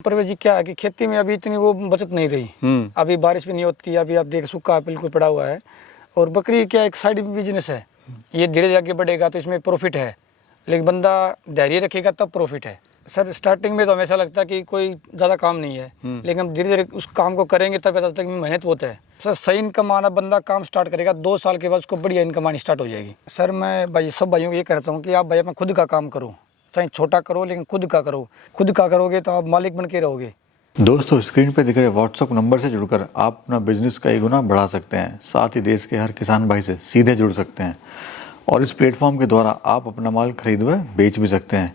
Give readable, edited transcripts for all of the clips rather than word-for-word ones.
पर जी क्या है कि खेती में अभी इतनी वो बचत नहीं रही। अभी बारिश भी नहीं होती, अभी आप देख सूखा बिल्कुल पड़ा हुआ है। और बकरी क्या एक साइड बिजनेस है, ये धीरे धीरे आगे बढ़ेगा तो इसमें प्रॉफिट है, लेकिन बंदा धैर्य रखेगा तब प्रॉफिट है। सर स्टार्टिंग में तो हमें ऐसा लगता है कि कोई ज़्यादा काम नहीं है, लेकिन हम धीरे धीरे उस काम को करेंगे तब पता चलता है कि मेहनत बहुत है। सर सही इनकम आना, बंदा काम स्टार्ट करेगा 2 साल के बाद उसको बढ़िया इनकम आनी स्टार्ट हो जाएगी। सर मैं भाई सब भाइयों को ये कहता हूँ कि आप भाई अपना खुद का काम करो, चाहे छोटा करो लेकिन खुद का करो। खुद का करोगे तो आप मालिक बन के रहोगे। दोस्तों, स्क्रीन पे दिख रहे व्हाट्सएप नंबर से जुड़कर आप अपना बिजनेस कई गुना बढ़ा सकते हैं। साथ ही देश के हर किसान भाई से सीधे जुड़ सकते हैं और इस प्लेटफॉर्म के द्वारा आप अपना माल खरीद व बेच भी सकते हैं।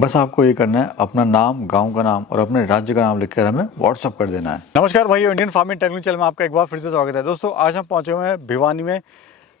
बस आपको ये करना है, अपना नाम, गांव का नाम और अपने राज्य का नाम लिखकर हमें व्हाट्सअप कर देना है। नमस्कार भाइयों, इंडियन फार्मिंग टेक्निकल चैनल में आपका एक बार फिर से स्वागत है। दोस्तों, आज हम पहुंचे हुए हैं भिवानी में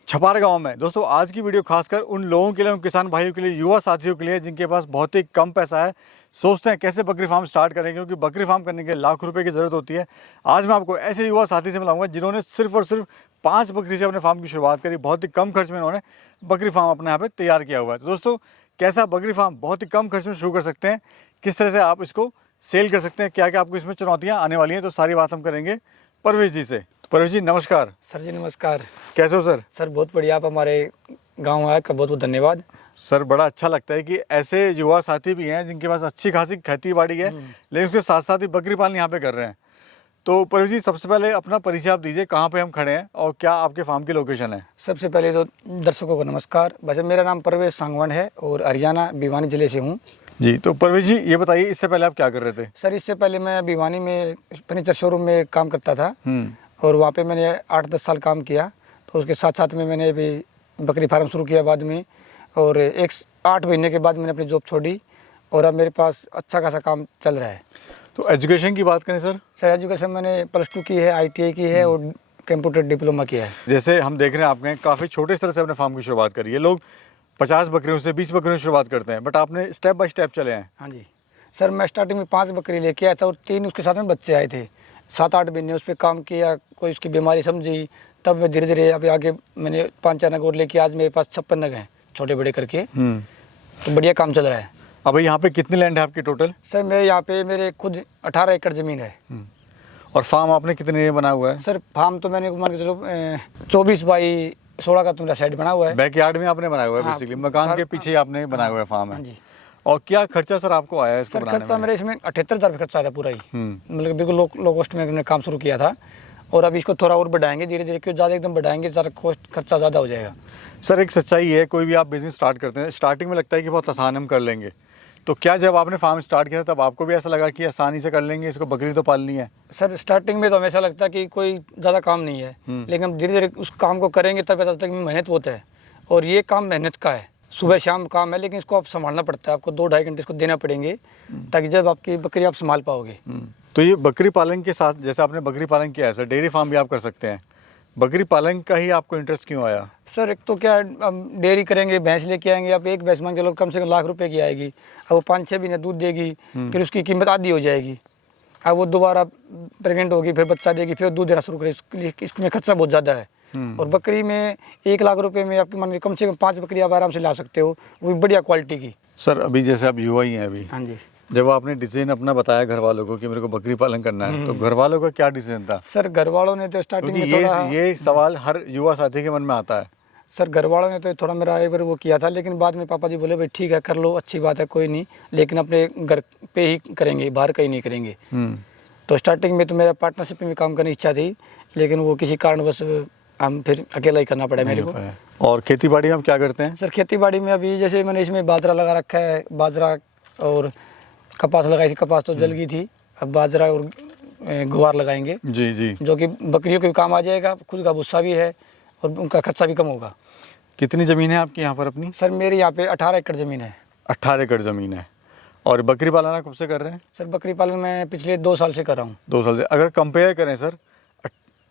छपारा गांव में। दोस्तों, आज की वीडियो खासकर उन लोगों के लिए, उन किसान भाइयों के लिए, युवा साथियों के लिए जिनके पास बहुत ही कम पैसा है, सोचते हैं कैसे बकरी फार्म स्टार्ट करें, क्योंकि बकरी फार्म करने के लाख रुपए की ज़रूरत होती है। आज मैं आपको ऐसे युवा साथी से मिलाऊंगा जिन्होंने सिर्फ और सिर्फ 5 बकरी से अपने फार्म की शुरुआत करी। बहुत ही कम खर्च में उन्होंने बकरी फार्म अपने यहाँ पे तैयार किया हुआ है। तो दोस्तों, कैसा बकरी फार्म बहुत ही कम खर्च में शुरू कर सकते हैं, किस तरह से आप इसको सेल कर सकते हैं, क्या क्या आपको इसमें चुनौतियाँ आने वाली हैं, तो सारी बात हम करेंगे परवेश जी से। परवेश जी नमस्कार। सर जी नमस्कार। कैसे हो सर? सर बहुत बढ़िया, आप हमारे गांव आए का बहुत बहुत धन्यवाद। सर बड़ा अच्छा लगता है कि ऐसे युवा साथी भी हैं जिनके पास अच्छी खासी खेती बाड़ी है, लेकिन उसके साथ साथ ही बकरी पालन यहाँ पे कर रहे हैं। तो परवेश जी, सबसे पहले अपना परिचय आप दीजिए, कहाँ पे हम खड़े हैं और क्या आपके फार्म की लोकेशन है? सबसे पहले तो दर्शकों को नमस्कार। वैसे मेरा नाम परवेश सांगवान है और हरियाणा भिवानी जिले से हूँ। जी, तो परवेश जी ये बताइए, इससे पहले आप क्या कर रहे थे? सर इससे पहले मैं भिवानी में फर्नीचर शोरूम में काम करता था और वहाँ पे मैंने 8-10 साल काम किया। तो उसके साथ साथ में मैंने अभी बकरी फार्म शुरू किया बाद में, और 8 महीने के बाद मैंने अपनी जॉब छोड़ी और अब मेरे पास अच्छा खासा काम चल रहा है। तो एजुकेशन की बात करें सर? सर एजुकेशन मैंने +2 की है, ITI की है और कंप्यूटर डिप्लोमा किया है। जैसे हम देख रहे हैं आपने काफ़ी छोटे स्तर से अपने फार्म की शुरुआत करी है। लोग 50 बकरियों से 20 बकरियों से शुरुआत करते हैं, बट आपने स्टेप बाय स्टेप चले हैं। हाँ जी सर, मैं स्टार्टिंग में 5 बकरी लेके आया था और 3 उसके साथ में बच्चे आए थे। 7-8 महीने उस पर काम किया, कोई उसकी बीमारी समझी, तब मैं धीरे धीरे अभी आगे मैंने 5-4 नग और लेके आज मेरे पास 56 नग हैं छोटे बड़े करके। तो बढ़िया काम चल रहा है। अब यहाँ पे कितनी लैंड है आपकी टोटल? सर मेरे यहाँ पे मेरे खुद 18 एकड़ ज़मीन है। और फार्म आपने कितने एरिया बना हुआ है? सर फार्म तो मैंने मान के चलो 24x16 का तुम्हारा साइड बना हुआ है। बैकयार्ड में आपने बनाया हुआ है? हाँ, बेसिकली मकान के पीछे आपने बनाया हुआ है फार्म है। हाँ जी। और क्या खर्चा सर आपको आया है इसको सर बनाने खर्चा में? मेरे इसमें 78,000 रुपये खर्चा आया था पूरा ही। मतलब बिल्कुल लो कॉस्ट में मैंने काम शुरू किया था और अब इसको थोड़ा और बढ़ाएंगे धीरे धीरे, क्यों ज़्यादा एकदम बढ़ाएंगे ज़्यादा कॉस्ट खर्चा ज़्यादा हो जाएगा। सर एक सच्चाई है, कोई भी आप बिजनेस स्टार्ट करते हैं, स्टार्टिंग में लगता है कि बहुत आसान हम कर लेंगे। तो क्या जब आपने फार्म स्टार्ट किया तब आपको भी ऐसा लगा कि आसानी से कर लेंगे, इसको बकरी तो पालनी है? सर स्टार्टिंग में तो हमें ऐसा लगता है कि कोई ज़्यादा काम नहीं है, लेकिन हम धीरे धीरे उस काम को करेंगे तब पता चलता है कि मेहनत बहुत है। और ये काम मेहनत का है, सुबह शाम काम है, लेकिन इसको आप संभालना पड़ता है। आपको 2-2.5 घंटे इसको देना पड़ेंगे ताकि जब आपकी बकरी आप संभाल पाओगे। तो ये बकरी पालन के साथ, जैसे आपने बकरी पालन किया है सर, डेयरी फार्म भी आप कर सकते हैं। बकरी पालन का ही आपको इंटरेस्ट क्यों आया? सर एक तो क्या हम डेयरी करेंगे, भैंस लेके आएंगे, आप एक भैंस मान के लोग कम से कम लाख रुपए की आएगी। अब वो 5-6 महीने दूध देगी, फिर उसकी कीमत आधी हो जाएगी। अब वो दोबारा प्रेग्नेंट होगी, फिर बच्चा देगी, फिर दूध देना शुरू करेगी। इसमें खर्चा बहुत ज़्यादा है। और बकरी में 1 लाख रुपए में आपकी मान के कम से कम 5 बकरी आप आराम से ला सकते हो, वो भी बढ़िया क्वालिटी की। सर अभी जैसे आप युवा ही हैं अभी, हाँ जी। जब आपने डिसीजन अपना बताया घर वालों को कि मेरे को बकरी पालन करना है, तो घर वालों का क्या डिसीजन था? सर घर वालों ने तो स्टार्टिंग में थोड़ा, ये सवाल हर युवा साथी के मन में आता है। सर घर वालों ने तो थोड़ा मेरा एक बार वो किया था, लेकिन बाद में पापा जी बोले भाई ठीक है कर लो, अच्छी बात है, कोई नहीं, लेकिन अपने घर पे ही करेंगे, बाहर कहीं नहीं करेंगे। तो स्टार्टिंग में तो मेरा पार्टनरशिप में काम करने की इच्छा थी, लेकिन वो किसी कारणवश हम फिर अकेला ही करना पड़ा मेरे को। और खेती बाड़ी में आप क्या करते हैं? सर खेती बाड़ी में अभी जैसे मैंने इसमें बाजरा लगा रखा है, बाजरा और कपास लगाई थी, कपास तो जल गई थी, अब बाजरा और गुवार लगाएंगे जी जी, जो कि बकरियों के भी काम आ जाएगा, खुद का भूसा भी है और उनका खर्चा भी कम होगा। कितनी ज़मीन है आपकी यहाँ पर अपनी? सर मेरे यहाँ पे 18 एकड़ ज़मीन है। 18 एकड़ ज़मीन है। और बकरी पालन कब से कर रहे हैं? सर बकरी पालन मैं पिछले 2 साल से कर रहा हूँ। 2 साल से। अगर कंपेयर करें सर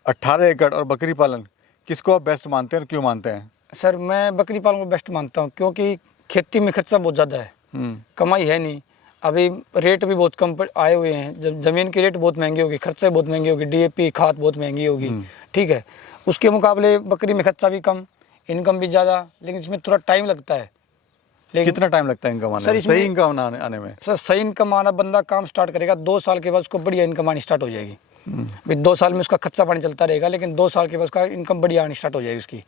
18 एकड़ और बकरी पालन, किसको आप बेस्ट मानते हैं और क्यों मानते हैं? सर मैं बकरी पालन को बेस्ट मानता हूँ, क्योंकि खेती में खर्चा बहुत ज़्यादा है, कमाई है नहीं। अभी रेट भी बहुत कम आए हुए हैं, जब ज़मीन की रेट बहुत महंगी होगी, खर्चा बहुत महंगी होगी, DAP खाद बहुत महंगी होगी, ठीक है। उसके मुकाबले बकरी में खर्चा भी कम, इनकम भी ज़्यादा, लेकिन इसमें थोड़ा टाइम लगता है। लेकिन कितना टाइम लगता है इनकम आने सर में, इसमें- सही इनकम आने में? सर सही इनकम आना, बंदा काम स्टार्ट करेगा 2 साल के बाद उसको बढ़िया इनकम आनी स्टार्ट हो जाएगी। भाई 2 साल में उसका खर्चा पानी चलता रहेगा, लेकिन 2 साल के बाद उसका इनकम बढ़िया आनी स्टार्ट हो जाएगी उसकी।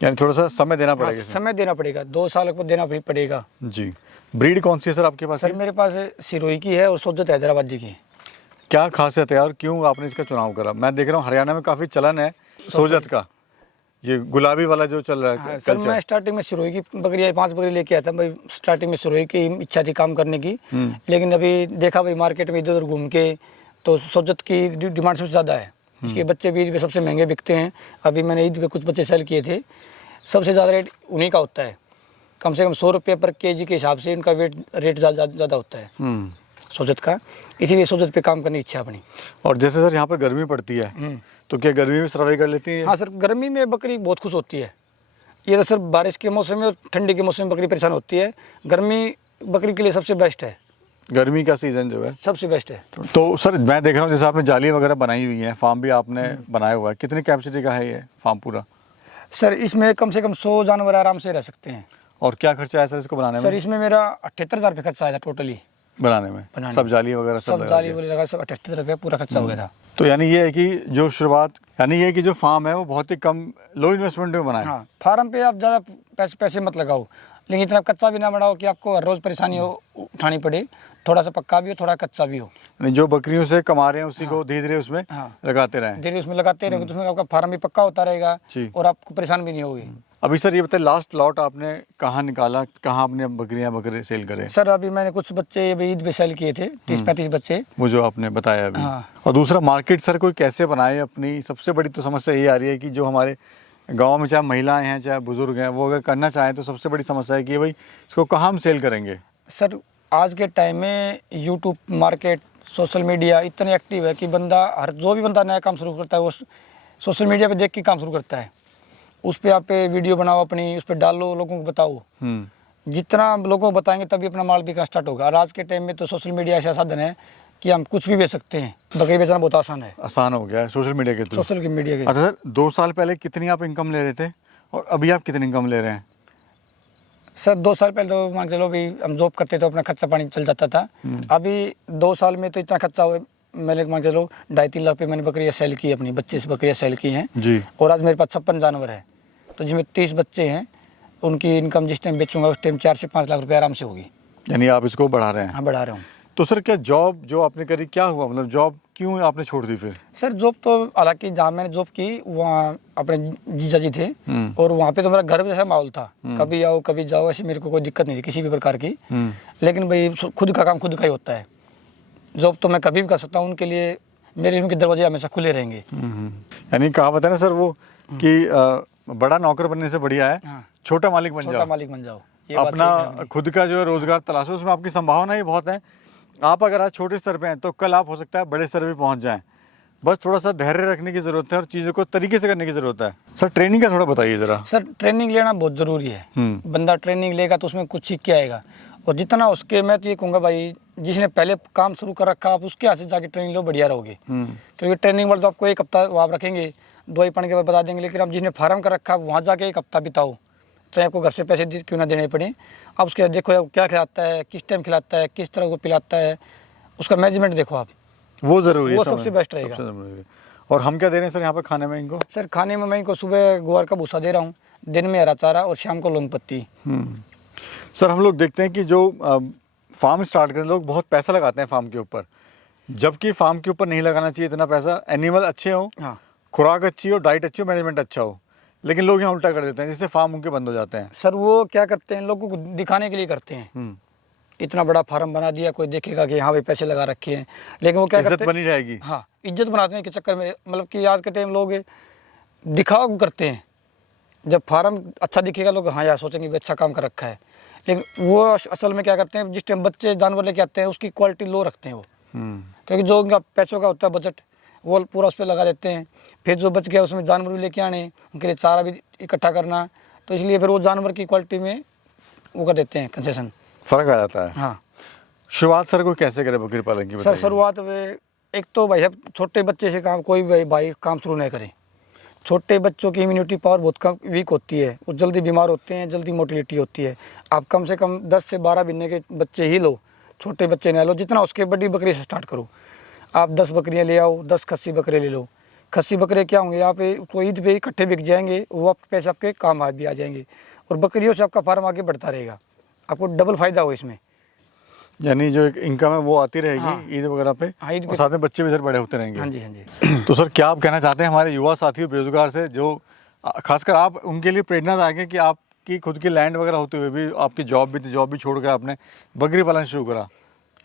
यानी थोड़ा सा समय देना हाँ, पड़ेगा इसमें। समय देना पड़ेगा, 2 साल को देना भी पड़ेगा। जी। ब्रीड कौन सी है सर आपके पास? सर मेरे पास सिरोही की है और सोजत हैदराबादी की। क्या खासियत है और क्यों आपने इसका चुनाव करा? मैं देख रहा हूँ हरियाणा में काफ़ी चलन है सोजत का, ये गुलाबी वाला जो चल रहा है हाँ, सर मैं कल्चर। स्टार्टिंग में सिरोही की बकरियाँ 5 बकरी लेके आया था भाई। स्टार्टिंग में सिरोही की इच्छा थी काम करने की, लेकिन अभी देखा भाई मार्केट में इधर उधर घूम के तो सोजत की डिमांड सबसे ज़्यादा है। इसके बच्चे भी ईद पे सबसे महंगे बिकते हैं। अभी मैंने ईद पे कुछ बच्चे सेल किए थे, सबसे ज़्यादा रेट उन्हीं का होता है। कम से कम 100 रुपये पर केजी के हिसाब से इनका रेट ज़्यादा होता है सोजत का, इसीलिए सोजत पे काम करने की इच्छा अपनी। और जैसे सर यहाँ पर गर्मी पड़ती है तो क्या गर्मी में सर्वाइव कर लेती है? हाँ सर, गर्मी में बकरी बहुत खुश होती है। ये तो सर बारिश के मौसम में और ठंडी के मौसम में बकरी परेशान होती है। गर्मी बकरी के लिए सबसे बेस्ट है, गर्मी का सीजन जो है सबसे बेस्ट है। तो सर मैं देख रहा हूँ जैसे आपने जाली वगैरह बनाई हुई है, फार्म भी आपने बनाया हुआ है, कितनी कैपेसिटी का है ये फार्म पूरा? सर इसमें कम से कम 100 जानवर आराम से रह सकते हैं। और क्या खर्चा है सर इसको बनाने सर में? इसमें मेरा 78,000 रुपये खर्चा आया था टोटली बनाने में सब जाली वगैरह सब सब लगा जाली के। वाली लगा, सब 78,000 रुपये पूरा खर्चा हो गया था। तो यानी ये है कि जो शुरुआत, यानी ये है कि जो फार्म है वो बहुत ही कम लो इन्वेस्टमेंट में बना है। हाँ, फार्म पे आप ज़्यादा पैसे मत लगाओ, लेकिन इतना कच्चा भी ना बढ़ाओ कि आपको हर रोज़ परेशानी उठानी पड़े। थोड़ा सा पक्का भी हो, थोड़ा कच्चा भी हो। यानी जो बकरियों से कमा रहे हैं उसी को धीरे धीरे उसमें हाँ। लगाते रहें। धीरे उसमें लगाते रहेंगे तो उसमें आपका फार्म भी पक्का होता रहेगा जी। और आपको परेशान भी नहीं होगी। अभी सर ये बताइए लास्ट लॉट आपने कहाँ निकाला, कहाँ आपने बकरे सेल करे? सर अभी मैंने कुछ बच्चे अभी ईद पे सेल किए थे, 30-35 बच्चे। वो जो आपने बताया अभी। हाँ। और दूसरा मार्केट सर कोई कैसे बनाए अपनी? सबसे बड़ी तो समस्या ये आ रही है कि जो हमारे गांव में चाहे महिलाएं हैं चाहे बुजुर्ग हैं, वो अगर करना चाहें तो सबसे बड़ी समस्या है कि भाई इसको कहाँ हम सेल करेंगे? सर आज के टाइम में यूट्यूब मार्केट, सोशल मीडिया इतने एक्टिव है कि बंदा जो भी बंदा नया काम शुरू करता है वो सोशल मीडिया पे देख के काम शुरू करता है। उस पर आप वीडियो बनाओ अपनी, उस पर डालो, लोगों को बताओ। जितना लोगों को बताएंगे तभी अपना माल बिकना स्टार्ट होगा। और आज के टाइम में तो सोशल मीडिया ऐसा साधन है कि हम कुछ भी बेच सकते हैं। बकरी बेचना बहुत आसान है, आसान हो गया है सोशल मीडिया के थ्रू। सोशल मीडिया के। अच्छा सर, 2 साल पहले कितनी आप इनकम ले रहे थे और अभी आप कितनी इनकम ले रहे हैं? सर 2 साल पहले तो मान के चलो भी हम जॉब करते तो अपना खर्चा पानी चल जाता था। अभी 2 साल में तो इतना खर्चा हुआ, मैंने मान के चलो 2.5-3 लाख पे मैंने बकरियाँ सेल की, अपनी 25 बकरियाँ सेल की हैं जी। और आज मेरे पास 56 जानवर है, तो जिसमें 30 बच्चे हैं। उनकी इनकम जिस टाइम बेचूंगा उस टाइम 4 से 5 लाख रुपये आराम से होगी। यानी आप इसको बढ़ा रहे हैं? हाँ, बढ़ा रहा हूँ। तो सर क्या जॉब जो आपने करी क्या हुआ, मतलब जॉब क्यों आपने छोड़ दी फिर? सर जॉब तो हालांकि जहाँ मैंने जॉब की वहाँ अपने जीजा जी थे और वहाँ पे तो मेरा घर जैसा माहौल था, कभी आओ कभी जाओ, ऐसी मेरे को कोई दिक्कत नहीं थी किसी भी प्रकार की। लेकिन भाई खुद का काम खुद का ही होता है। जॉब तो मैं कभी भी कर सकता हूँ, उनके लिए मेरे उनके दरवाजे हमेशा खुले रहेंगे। यानी कहावत है ना सर वो कि बड़ा नौकर बनने से बढ़िया है हाँ। छोटा मालिक बन छोटा जाओ, मालिक बन जाओ। ये बात सही अपना है। खुद का जो है रोजगार तलाशो, उसमें आपकी संभावना ही बहुत है। आप अगर आज छोटे स्तर पे हैं तो कल आप हो सकता है बड़े स्तर पे पहुंच जाएं। बस थोड़ा सा धैर्य रखने की जरूरत है और चीज़ों को तरीके से करने की जरूरत है। सर ट्रेनिंग का थोड़ा बताइए ज़रा। सर ट्रेनिंग लेना बहुत ज़रूरी है। बंदा ट्रेनिंग लेगा तो उसमें कुछ सीख के आएगा, और जितना उसके, मैं तो ये कहूँगा भाई जिसने पहले काम शुरू कर रखा आप उसके हाथ से जाके ट्रेनिंग लो, बढ़िया रहोगे। क्योंकि ट्रेनिंग वाले तो आपको 1 हफ्ता वो आप रखेंगे, दवाई पानी के बाद बता देंगे, लेकिन आप जिसने फार्म कर रखा वहाँ जाके 1 हफ्ता बिताओ, चाहे आपको घर से पैसे क्यों ना देने पड़े। आप उसके देखो क्या खिलाता है, किस टाइम खिलाता है, किस तरह को पिलाता है, उसका मैनेजमेंट देखो आप, वो ज़रूरी है, वो सबसे बेस्ट रहेगा। सबसे ज़रूरी है। और हम क्या दे रहे हैं सर यहाँ पे खाने में इनको? सर खाने में मैं इनको सुबह ग्वार का भूसा दे रहा हूँ, दिन में हरा चारा और शाम को लौंग पत्ती। सर हम लोग देखते हैं कि जो फार्म स्टार्ट करें लोग बहुत पैसा लगाते हैं फार्म के ऊपर, जबकि फार्म के ऊपर नहीं लगाना चाहिए इतना पैसा। एनिमल अच्छे हो, हाँ खुराक अच्छी हो, डाइट अच्छी हो, मैनेजमेंट अच्छा हो, लेकिन लोग यहाँ उल्टा कर देते हैं जिससे फार्म उनके बंद हो जाते हैं। सर वो क्या करते हैं, लोगों को दिखाने के लिए करते हैं। इतना बड़ा फार्म बना दिया, कोई देखेगा कि हाँ भाई पैसे लगा रखे हैं, लेकिन वो क्या इज्जत करते हैं, बनी रहेगी। हाँ इज्जत बनाने के चक्कर में, मतलब कि आज के टाइम लोग दिखावा करते हैं। जब फार्म अच्छा दिखेगा लोग हाँ यार सोचेंगे भी अच्छा काम कर रखा है, लेकिन वो असल में क्या करते हैं, जिस टाइम बच्चे जानवर लेके आते हैं उसकी क्वालिटी लो रखते हैं वो, क्योंकि जो उनका पैसों का होता है बजट वो पूरा उस पर लगा देते हैं। फिर जो बच गया उसमें जानवर भी लेके आने, उनके लिए चारा भी इकट्ठा करना, तो इसलिए फिर वो जानवर की क्वालिटी में वो कर देते हैं कंसेशन, फर्क आ जाता है। हाँ। शुरुआत सर को कैसे करे बकरी पालन की सर बताइए? शुरुआत में एक तो भाई छोटे बच्चे से काम, कोई भी भाई काम शुरू नहीं करे, छोटे बच्चों की इम्यूनिटी पावर बहुत कम वीक होती है, वो जल्दी बीमार होते हैं, जल्दी मोटिलिटी होती है। आप कम से कम 10 से 12 महीने के बच्चे ही लो, छोटे बच्चे ना लो, जितना उसके बड़ी बकरी से स्टार्ट करो। आप 10 बकरियां ले आओ, 10 खस्सी बकरे ले लो। खस्सी बकरे क्या होंगे, आप तो ईद पे इकट्ठे बिक जाएंगे, वो आपके पैसे आपके काम भी आ जाएंगे, और बकरियों से आपका फार्म आगे बढ़ता रहेगा, आपको डबल फायदा हो इसमें। यानी जो एक इनकम है वो आती रहेगी हाँ। ईद वगैरह पे, हाँ, ईद और पे। साथ में बच्चे भी इधर बड़े होते रहेंगे। हाँ जी, हाँ जी। तो सर क्या आप कहना चाहते हैं हमारे युवा साथियों बेरोजगार से, जो खासकर आप उनके लिए प्रेरणादायक है कि आपकी खुद की लैंड वगैरह होते हुए भी आपकी जॉब भी छोड़ कर आपने बकरी पालन शुरू करा,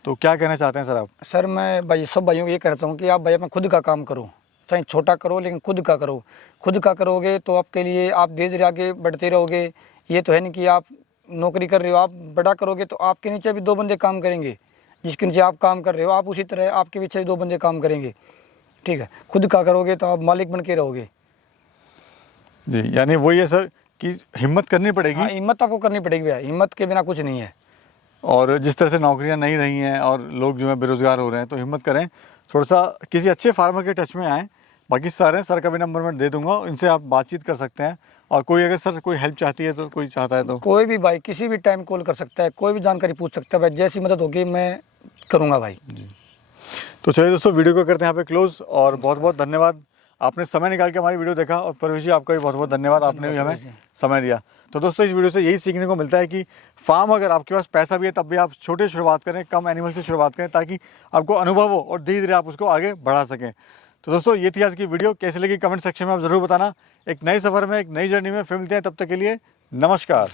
तो क्या कहना चाहते हैं सर आप? सर मैं भाई सब भाइयों को ये कहता हूँ कि आप भाई अपना खुद का काम करो, चाहे छोटा करो लेकिन खुद का करो। खुद का करोगे तो आपके लिए आप धीरे धीरे आगे बढ़ते रहोगे। ये तो है नहीं कि आप नौकरी कर रहे हो, आप बड़ा करोगे तो आपके नीचे भी 2 बंदे काम करेंगे, जिसके नीचे आप काम कर रहे हो आप उसी तरह आपके पीछे भी 2 बंदे काम करेंगे। ठीक है, खुद का करोगे तो आप मालिक बन के रहोगे। जी, यानी वही है सर कि हिम्मत करनी पड़ेगी। हाँ, हिम्मत आपको करनी पड़ेगी भैया, हिम्मत के बिना कुछ नहीं है। और जिस तरह से नौकरियां नहीं रही हैं और लोग जो है बेरोजगार हो रहे हैं, तो हिम्मत करें, थोड़ा सा किसी अच्छे फार्मर के टच में आएँ। बाकी सारे सर का भी नंबर मैं दे दूंगा, इनसे आप बातचीत कर सकते हैं। और कोई अगर सर कोई हेल्प चाहती है तो, कोई चाहता है तो कोई भी भाई किसी भी टाइम कॉल कर सकता है, कोई भी जानकारी पूछ सकता है भाई, जैसी मदद होगी मैं करूँगा भाई। तो चलिए दोस्तों, वीडियो को करते हैं यहाँ पे क्लोज, और बहुत बहुत धन्यवाद आपने समय निकाल के हमारी वीडियो देखा, और परवेश जी आपका भी बहुत बहुत धन्यवाद, आपने भी हमें समय दिया। तो दोस्तों, इस वीडियो से यही सीखने को मिलता है कि फार्म अगर आपके पास पैसा भी है तब भी आप छोटे शुरुआत करें, कम एनिमल से शुरुआत करें, ताकि आपको अनुभव हो और धीरे धीरे आप उसको आगे बढ़ा सकें। तो दोस्तों, ये थी आज की वीडियो, कैसी लगी कमेंट सेक्शन में आप ज़रूर बताना। एक नए सफ़र में, एक नई जर्नी में फिर मिलते हैं, तब तक के लिए नमस्कार।